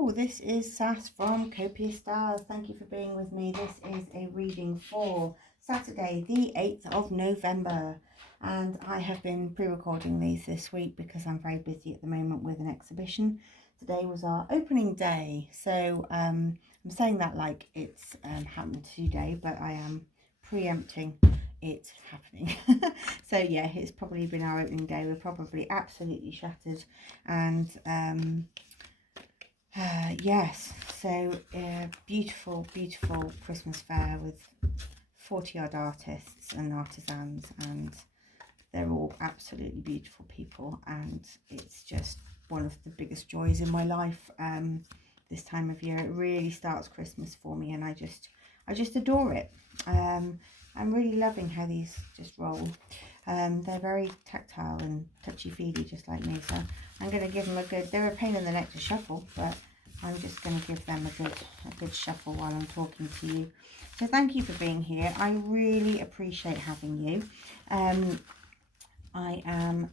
Hello, this is Sass from Copia Star. Thank you for being with me. This is a reading for Saturday, the 8th of November. And I have been pre-recording these this week because I'm very busy at the moment with an exhibition. Today was our opening day. So I'm saying that like it's happened today, but I am preempting it happening. So yeah, it's probably been our opening day. We're probably absolutely shattered. And yes, so beautiful Christmas fair with 40 odd artists and artisans, and they're all absolutely beautiful people, and it's just one of the biggest joys in my life this time of year. It really starts Christmas for me, and I just adore it. I'm really loving how these just roll. They're very tactile and touchy-feely, just like me, so I'm going to give them they're a pain in the neck to shuffle, but I'm just going to give them a good shuffle while I'm talking to you. So thank you for being here. I really appreciate having you. I am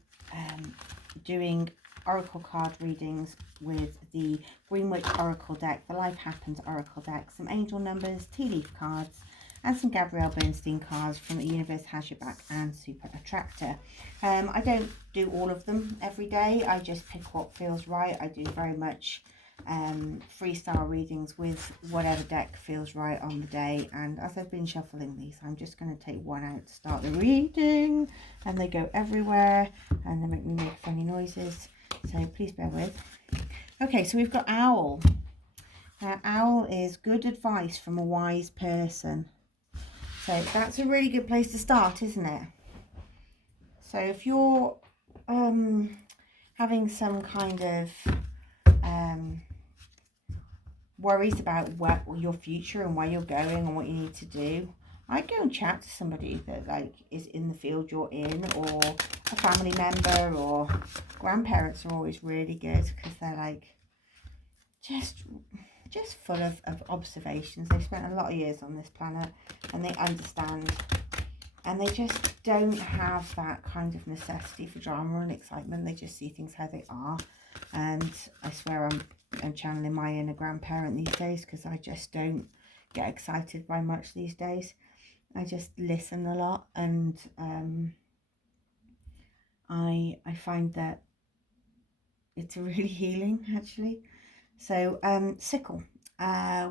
doing oracle card readings with the Greenwich Oracle deck, the Life Happens Oracle deck, some angel numbers, tea leaf cards, and some Gabrielle Bernstein cards from The Universe Has Your Back and Super Attractor. I don't do all of them every day. I just pick what feels right. I do very much freestyle readings with whatever deck feels right on the day. And as I've been shuffling these, I'm just going to take one out to start the reading, and they go everywhere and they make me make funny noises, so please bear with. Okay, so we've got Owl. Now, Owl is good advice from a wise person. So that's a really good place to start, isn't it? So if you're having some kind of worries about your future and where you're going and what you need to do, I'd go and chat to somebody that like is in the field you're in, or a family member, or grandparents are always really good because they're like just full of observations. They've spent a lot of years on this planet and they understand, and they just don't have that kind of necessity for drama and excitement. They just see things how they are. And I swear I'm channeling my inner grandparent these days, because I just don't get excited by much these days. I just listen a lot, and I find that it's really healing, actually. So Sickle,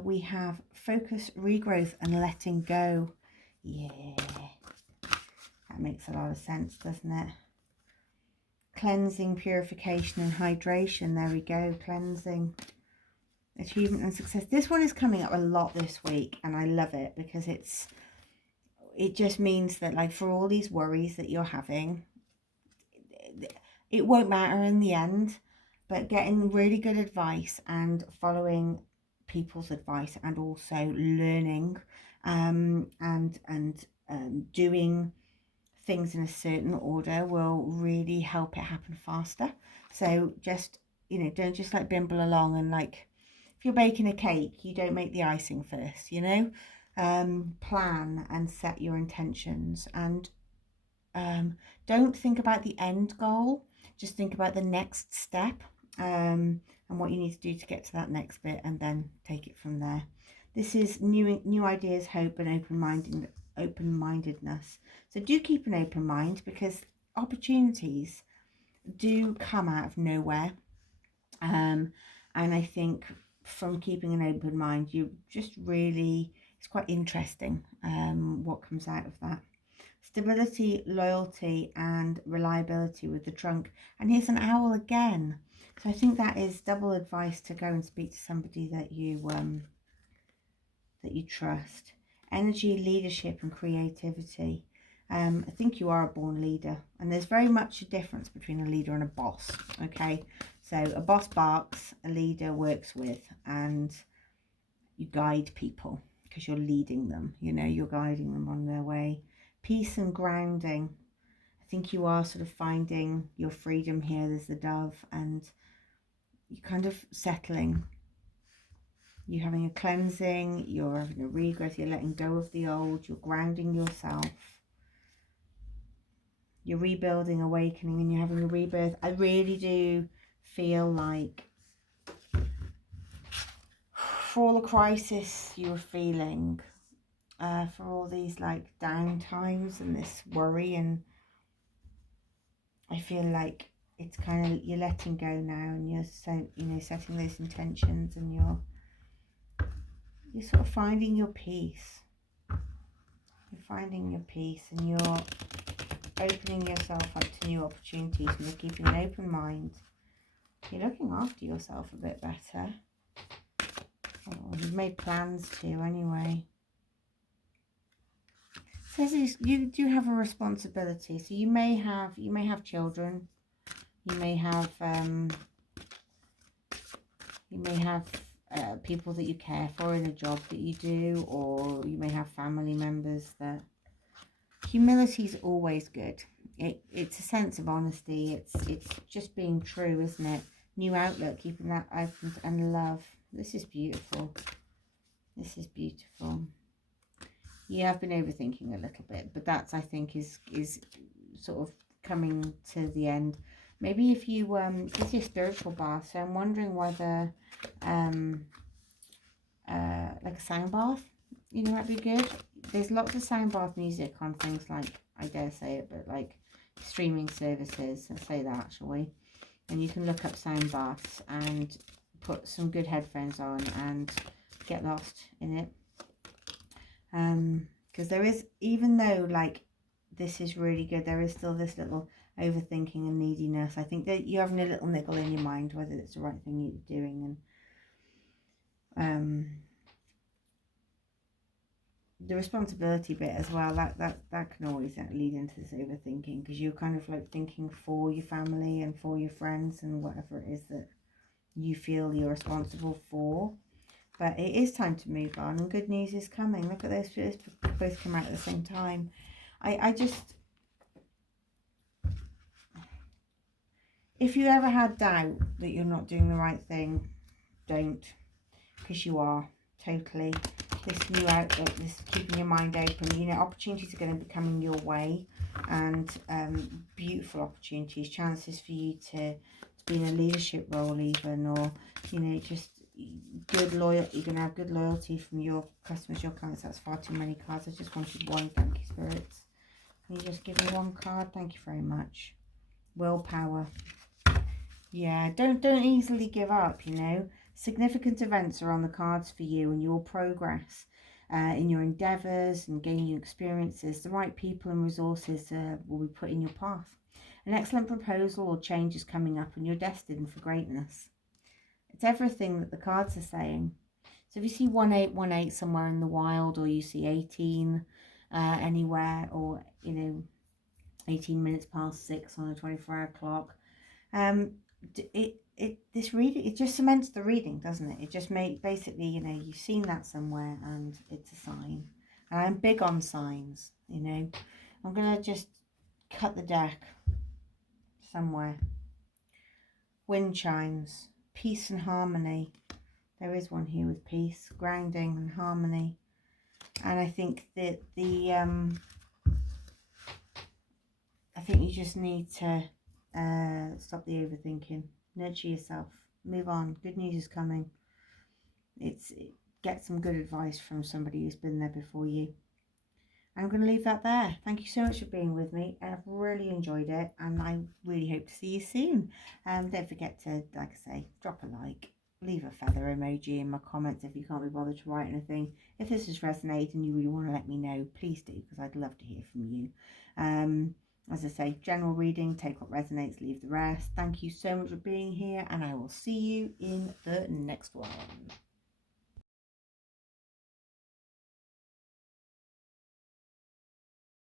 we have focus, regrowth, and letting go. Yeah, that makes a lot of sense, doesn't it? Cleansing, purification, and hydration. There we go. Cleansing, achievement, and success. This one is coming up a lot this week, and I love it because it just means that, like, for all these worries that you're having, it won't matter in the end. But getting really good advice and following people's advice, and also learning and doing things in a certain order will really help it happen faster. So just, you know, don't just like bimble along, and like if you're baking a cake, you don't make the icing first, you know. Plan and set your intentions, and don't think about the end goal, just think about the next step, and what you need to do to get to that next bit, and then take it from there. This is new ideas, hope, and open-mindedness. So do keep an open mind, because opportunities do come out of nowhere. And I think from keeping an open mind, you just really, it's quite interesting what comes out of that. Stability, loyalty, and reliability with the trunk. And here's an owl again. So I think that is double advice to go and speak to somebody that you trust. Energy, leadership, and creativity. I think you are a born leader, and there's very much a difference between a leader and a boss. Okay, so a boss barks, a leader works with, and you guide people because you're leading them, you know, you're guiding them on their way. Peace and grounding. I think you are sort of finding your freedom here. There's the dove, and you're kind of settling. You're having a cleansing, you're having a regrowth, you're letting go of the old, you're grounding yourself. You're rebuilding, awakening, and you're having a rebirth. I really do feel like for all the crisis you were feeling, for all these like down times and this worry, and I feel like it's kind of, you're letting go now, and you're setting those intentions, and you're sort of finding your peace. You're finding your peace, and you're opening yourself up to new opportunities, and you're keeping an open mind. You're looking after yourself a bit better. Or you've made plans to anyway. So you do have a responsibility. So you may have children. You may have people that you care for in a job that you do, or you may have family members that... Humility is always good. It's a sense of honesty. It's just being true, isn't it? New outlook, keeping that open, and love. This is beautiful. This is beautiful. Yeah, I've been overthinking a little bit, but that's, I think, is sort of coming to the end. Maybe if you this is spiritual bath, so I'm wondering whether like a sound bath, might be good. There's lots of sound bath music on things like, I dare say it, but like streaming services. Let's say that, shall we? And you can look up sound baths and put some good headphones on and get lost in it. Because there is, even though like this is really good, there is still this little overthinking and neediness. I think that you're having a little niggle in your mind whether it's the right thing you're doing, and the responsibility bit as well, that can always lead into this overthinking, because you're kind of like thinking for your family and for your friends and whatever it is that you feel you're responsible for. But it is time to move on, and good news is coming. Look at those, both come out at the same time. I just, if you ever had doubt that you're not doing the right thing, don't, because you are, totally. This new outlook, this keeping your mind open, opportunities are going to be coming your way, and beautiful opportunities, chances for you to be in a leadership role even, or just good loyalty. You're going to have good loyalty from your customers, your clients. That's far too many cards. I just wanted one. Thank you, spirits. Can you just give me one card? Thank you very much. Willpower. Yeah, don't easily give up. Significant events are on the cards for you, and your progress in your endeavours and gaining experiences. The right people and resources will be put in your path. An excellent proposal or change is coming up, and you're destined for greatness. It's everything that the cards are saying. So if you see 1818 somewhere in the wild, or you see 18 anywhere, or 18 minutes past 6 on a 24-hour clock, this reading, it just cements the reading, doesn't it? It just basically, you've seen that somewhere, and it's a sign. And I'm big on signs. I'm gonna just cut the deck somewhere. Wind chimes, peace and harmony. There is one here with peace, grounding and harmony. And I think that I think you just need to stop the overthinking, nurture yourself, move on. Good news is coming. Get some good advice from somebody who's been there before you. I'm going to leave that there. Thank you so much for being with me. I've really enjoyed it, and I really hope to see you soon. Don't forget to, like I say, drop a like, leave a feather emoji in my comments if you can't be bothered to write anything. If this has resonated and you really want to let me know, please do, because I'd love to hear from you. As I say, general reading, take what resonates, leave the rest. Thank you so much for being here, and I will see you in the next one.